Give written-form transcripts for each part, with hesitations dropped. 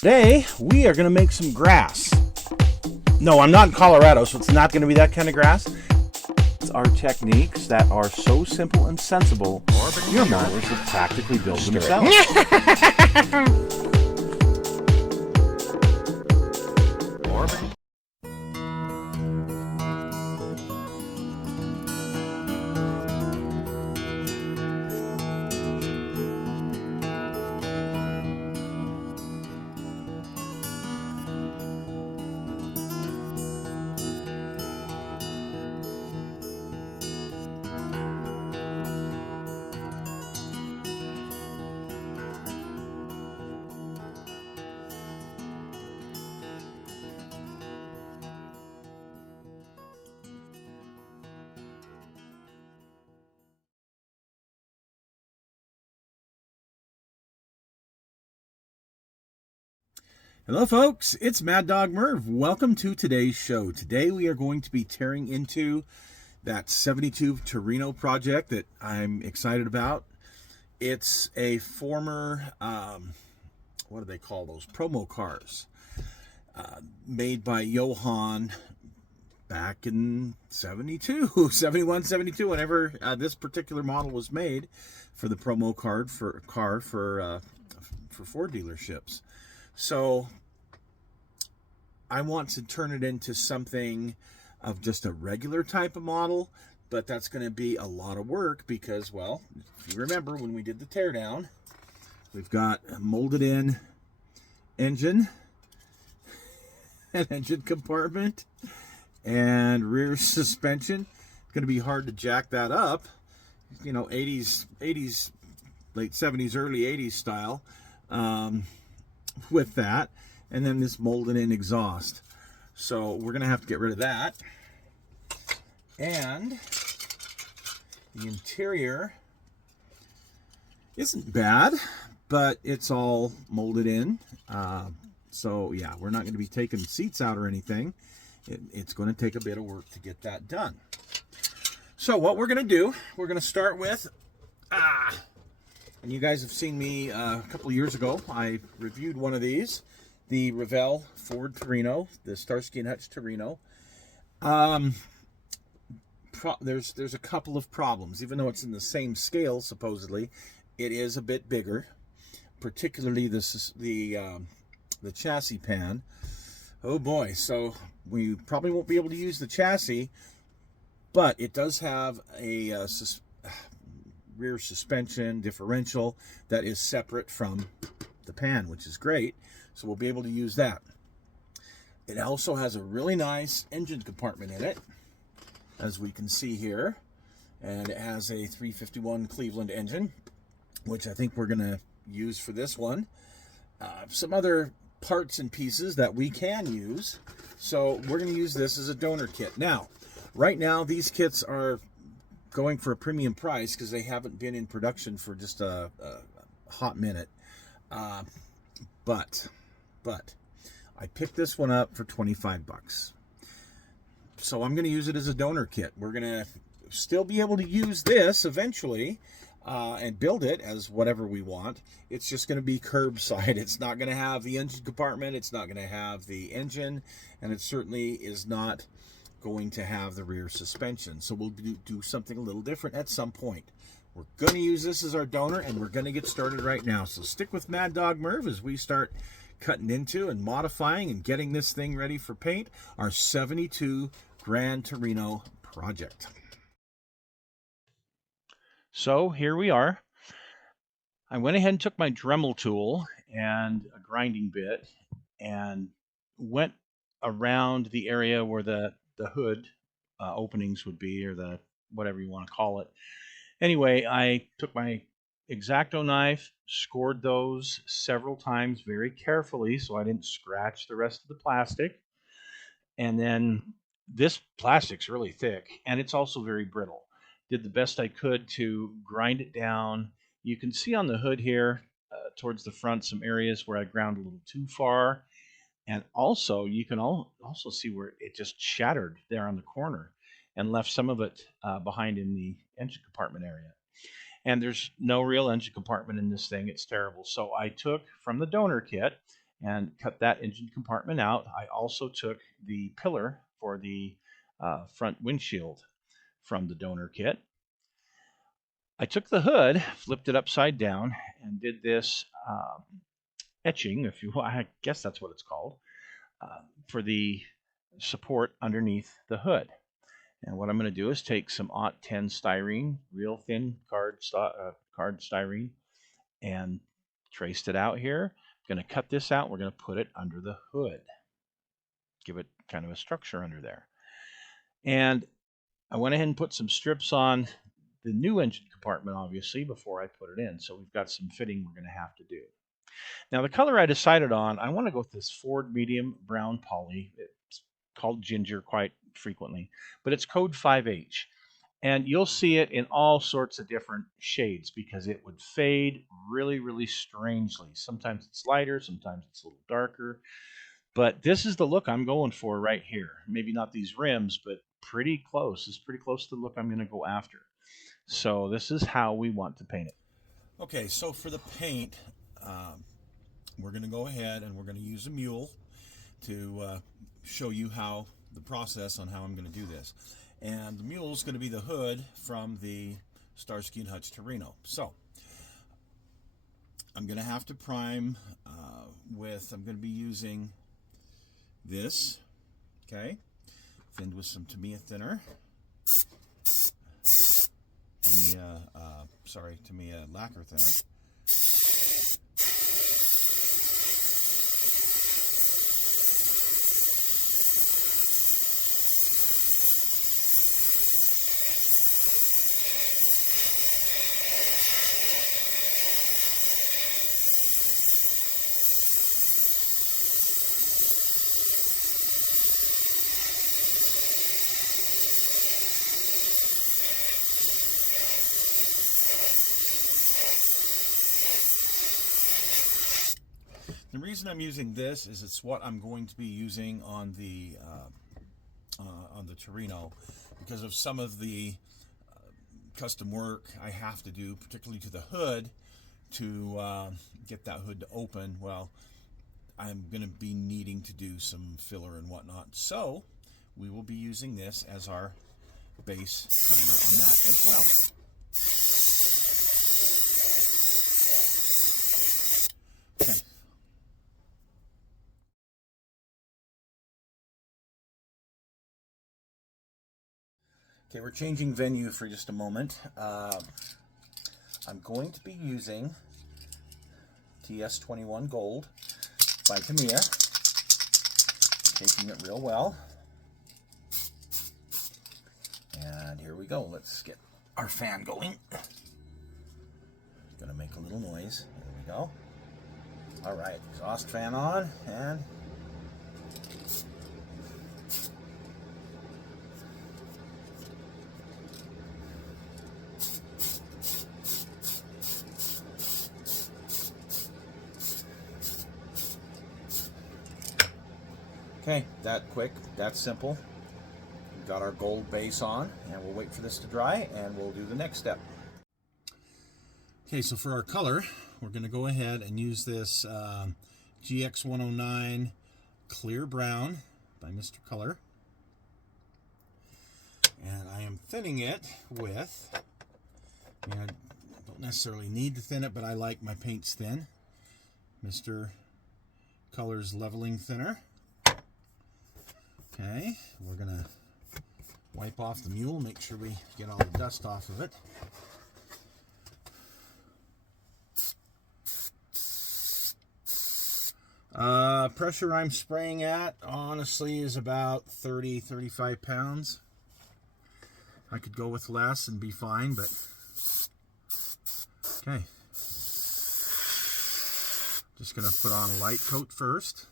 Today, we are going to make some grass. No, I'm not in Colorado, so it's not going to be that kind of grass. It's our techniques that are so simple and sensible, your mowers have practically built themselves. Hello folks, it's Mad Dog Merv. Welcome to today's show. Today we are going to be tearing into that 72 Torino project that I'm excited about. It's a former, what do they call those? Promo cars. Made by Johann back in 72, 71, 72, whenever this particular model was made for the promo card for Ford dealerships. So I want to turn it into something of just a regular type of model, but that's going to be a lot of work because, well, if you remember when we did the teardown, we've got a molded in engine, an engine compartment, and rear suspension. It's going to be hard to jack that up, you know, 80s, late 70s, early 80s style. With that, and then this molded in exhaust. So we're gonna have to get rid of that. And the interior isn't bad, but it's all molded in. So yeah, we're not gonna be taking seats out or anything. It's gonna take a bit of work to get that done. So what we're gonna do, we're gonna start with and you guys have seen me a couple of years ago. I reviewed one of these, the Revell Ford Torino, the Starsky and Hutch Torino. There's a couple of problems. Even though it's in the same scale, supposedly, it is a bit bigger. Particularly the chassis pan. Oh boy! So we probably won't be able to use the chassis, but it does have a rear suspension differential that is separate from the pan, which is great. So we'll be able to use that. It also has a really nice engine compartment in it, as we can see here. And it has a 351 Cleveland engine, which I think we're going to use for this one. Some other parts and pieces that we can use. So we're going to use this as a donor kit. Now, right now, these kits are going for a premium price because they haven't been in production for just a hot minute. But I picked this one up for 25 bucks. So I'm going to use it as a donor kit. We're going to still be able to use this eventually and build it as whatever we want. It's just going to be curbside. It's not going to have the engine compartment. It's not going to have the engine. And it certainly is not going to have the rear suspension. So we'll do something a little different at some point. We're going to use this as our donor, and we're going to get started right now. So stick with Mad Dog Merv as we start cutting into and modifying and getting this thing ready for paint, our 72 Grand Torino project. So here we are. I went ahead and took my Dremel tool and a grinding bit and went around the area where the hood openings would be, or the whatever you want to call it. Anyway, I took my X-Acto knife, scored those several times very carefully so I didn't scratch the rest of the plastic. And then this plastic's really thick, and it's also very brittle. Did the best I could to grind it down. You can see on the hood here, towards the front, some areas where I ground a little too far. And also, you can also see where it just shattered there on the corner and left some of it behind in the engine compartment area. And there's no real engine compartment in this thing. It's terrible. So I took from the donor kit and cut that engine compartment out. I also took the pillar for the front windshield from the donor kit. I took the hood, flipped it upside down, and did this etching, if you will. I guess that's what it's called, for the support underneath the hood. And what I'm going to do is take some aught 10 styrene, real thin card styrene, and traced it out here. I'm going to cut this out. We're going to put it under the hood, give it kind of a structure under there. And I went ahead and put some strips on the new engine compartment, obviously, before I put it in. So we've got some fitting we're going to have to do. Now, the color I decided on, I want to go with this Ford medium brown poly. It's called ginger quite frequently, but it's code 5H. And you'll see it in all sorts of different shades because it would fade really, really strangely. Sometimes it's lighter, sometimes it's a little darker. But this is the look I'm going for right here. Maybe not these rims, but pretty close. It's pretty close to the look I'm going to go after. So this is how we want to paint it. Okay, so for the paint, we're going to go ahead and we're going to use a mule to show you how the process on how I'm going to do this. And the mule is going to be the hood from the Starsky & Hutch Torino. So I'm going to have to prime I'm going to be using this, okay, thinned with some Tamiya thinner. Tamiya lacquer thinner. The reason I'm using this is it's what I'm going to be using on the Torino because of some of the custom work I have to do, particularly to the hood, to get that hood to open. Well, I'm going to be needing to do some filler and whatnot. So we will be using this as our base primer on that as well. Okay, we're changing venue for just a moment. I'm going to be using TS21 Gold by Tamiya. Taking it real well. And here we go. Let's get our fan going. Gonna make a little noise. There we go. All right, exhaust fan on, and okay, that quick, that simple. We've got our gold base on, and we'll wait for this to dry, and we'll do the next step. Okay, so for our color, we're going to go ahead and use this GX109 Clear Brown by Mr. Color. And I am thinning it with, I don't necessarily need to thin it, but I like my paints thin. Mr. Color's leveling thinner. Okay, we're going to wipe off the mule, make sure we get all the dust off of it. Pressure I'm spraying at, honestly, is about 30-35 pounds. I could go with less and be fine, but okay. Just going to put on a light coat first.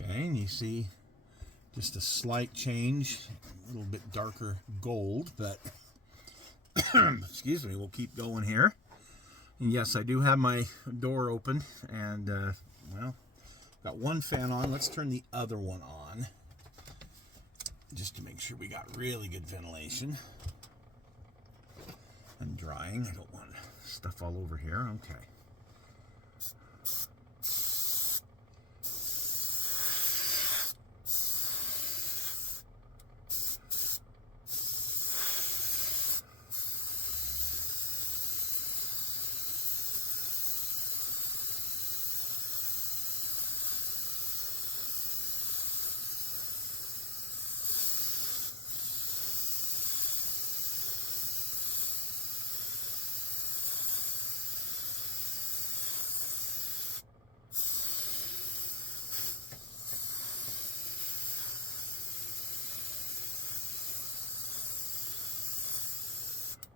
Okay, and you see just a slight change, a little bit darker gold, but Excuse me, we'll keep going here. And yes, I do have my door open, and well, got one fan on. Let's turn the other one on just to make sure we got really good ventilation and drying. I don't want stuff all over here. Okay.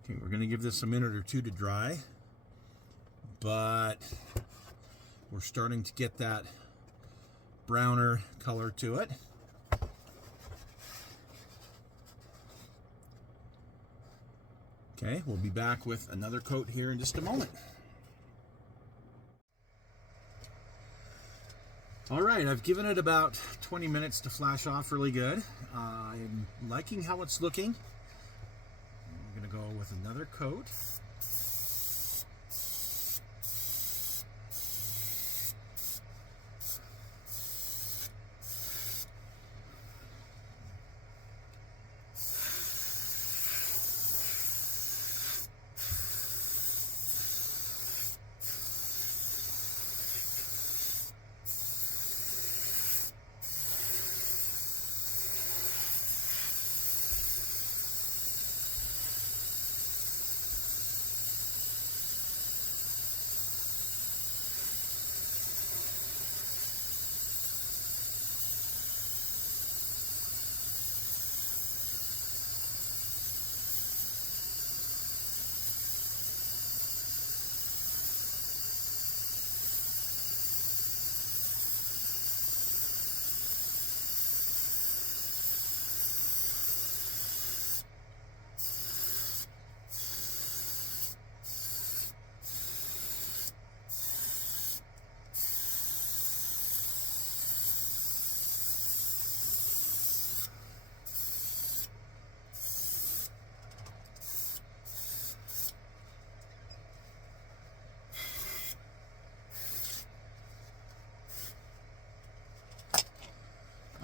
Okay, we're going to give this a minute or two to dry, but we're starting to get that browner color to it. Okay, we'll be back with another coat here in just a moment. All right, I've given it about 20 minutes to flash off really good. I'm liking how it's looking. I'm going to go with another coat.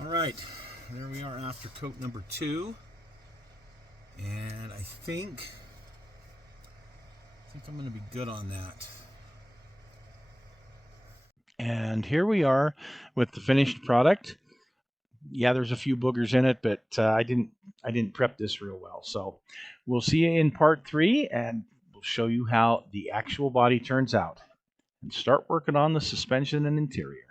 All right, there we are after coat number 2, and I think I'm going to be good on that. And here we are with the finished product. Yeah, there's a few boogers in it, but I didn't prep this real well. So we'll see you in part 3, and we'll show you how the actual body turns out. And start working on the suspension and interior.